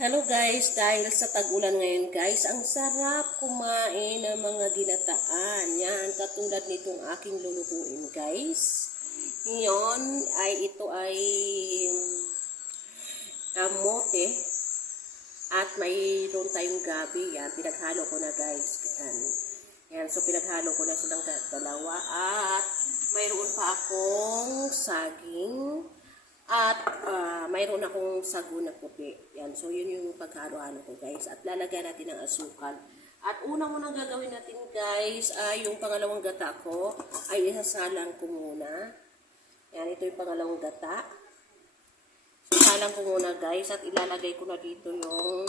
Hello guys, dahil sa tag-ulan ngayon guys, ang sarap kumain ng mga ginataan. Yan, katulad nitong aking lulutuin guys. Ngayon ay ito ay um, kamote at mayroon tayong gabi. Yan, pinaghalo ko na guys. Yan. Yan, so pinaghalo ko na silang da- dalawa at mayroon pa akong saging at ah, mayroon akong sago na puti. Yan, so yun yung paghalo-halo ko guys. At lalagyan natin ng asukal. At unang unang gagawin natin guys ay yung pangalawang gata ko ay isasalang ko muna. Yan, ito yung pangalawang gata. So, salang ko muna guys at ilalagay ko na dito yung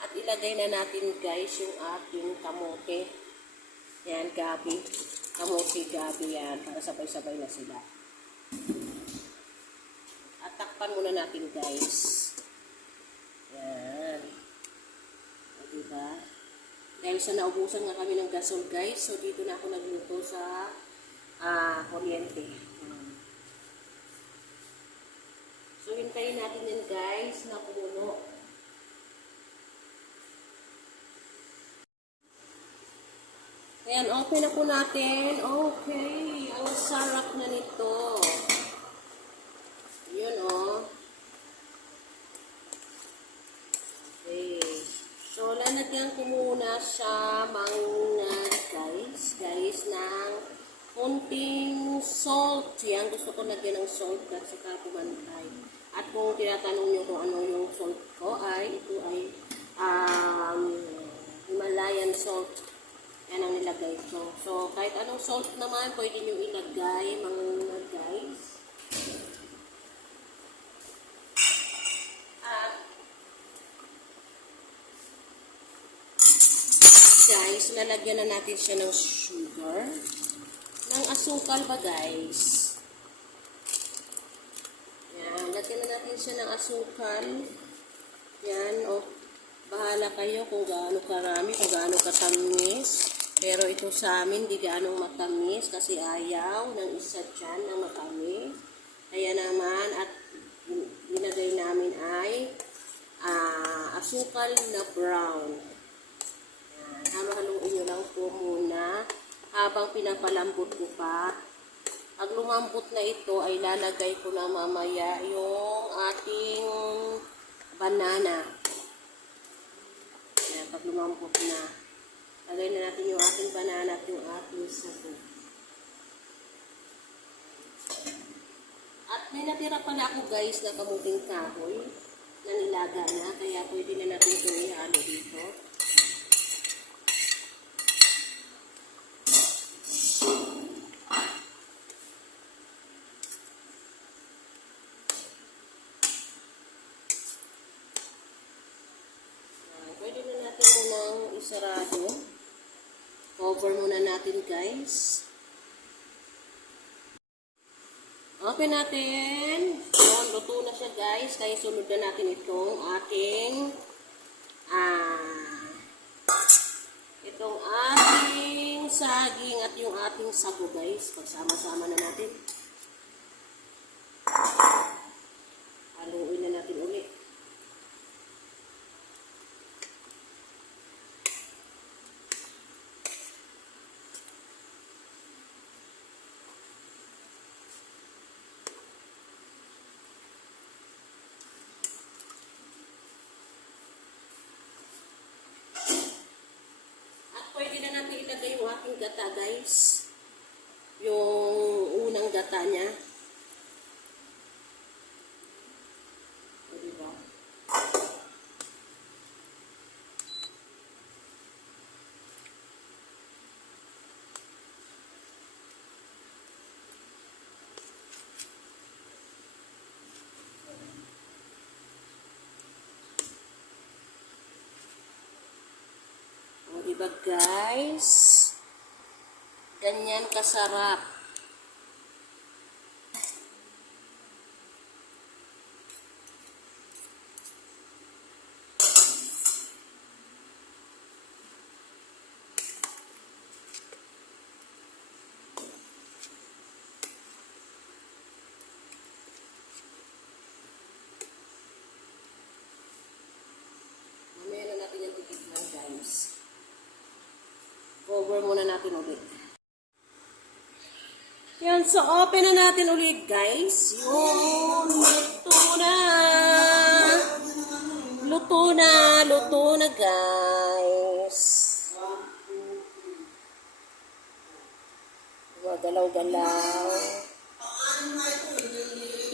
at ilagay na natin guys yung ating kamote. Yan, gabi. Kamote gabi yan. Para sabay-sabay na sila. At takpan muna natin guys. Yan. O, diba? Dahil sa naubusan nga kami ng gasol guys, so dito na ako nagluto sa ah, kuryente. So hintayin natin yan guys na kumulo. Ayan, open na po natin. Okay, ang sarap na nito. Yun, oh. Okay. So, lalagyan ko muna siya mga guys, guys, ng konting salt. Yan, gusto ko lagyan ng salt at saka pumantay. At kung tinatanong nyo kung ano yung salt ko, ay ito ay um, Himalayan salt. Yan ang nilagay ko. So, kahit anong salt naman, pwede nyo ilagay, mga guys. At, guys, lalagyan na natin siya ng sugar. Ng asukal ba, guys? Yan, lagyan na natin siya ng asukal. Yan, o. Bahala kayo kung gaano karami, kung gaano katamis. Pero ito sa amin, di gaano matamis kasi ayaw ng isa dyan na matamis. Kaya naman, at ginagay namin ay ah, asukal na brown. Yan, halo-haluin nyo lang po muna habang pinapalambot ko pa. Pag lumambot na ito, ay lalagay ko na mamaya yung ating banana. Yan, pag lumambot na. Lagay na natin yung ating banana at yung ating sago. At may natira pala ako guys na kamuting kahoy na nilaga na. Kaya pwede na natin ito ihalo dito. Yan, Pwede na natin munang isarado. Cover muna natin guys. Open natin. Yun, luto na siya guys. Kaya sunod na natin itong ating ah, itong ating saging at yung ating sago guys. Pagsama-sama na natin. Haluin na natin ulit. At pwede na natin ilagay yung ating gata, guys. Yung unang gata niya. Diba guys? Ganyan kasarap. Cover muna natin ulit. Yan, so open na natin ulit guys. Yung luto na. Luto na, luto na guys. Galaw-galaw.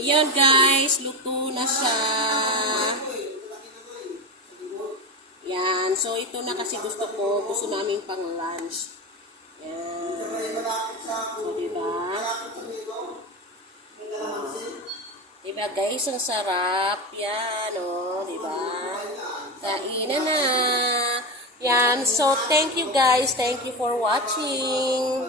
Yan guys, luto na siya. Yan, so ito na kasi gusto ko, gusto namin pang lunch. Yan. So, diba? Oh. Diba guys, ang sarap. Yan, oh, diba? Kainan na. Yan, so thank you guys. Thank you for watching.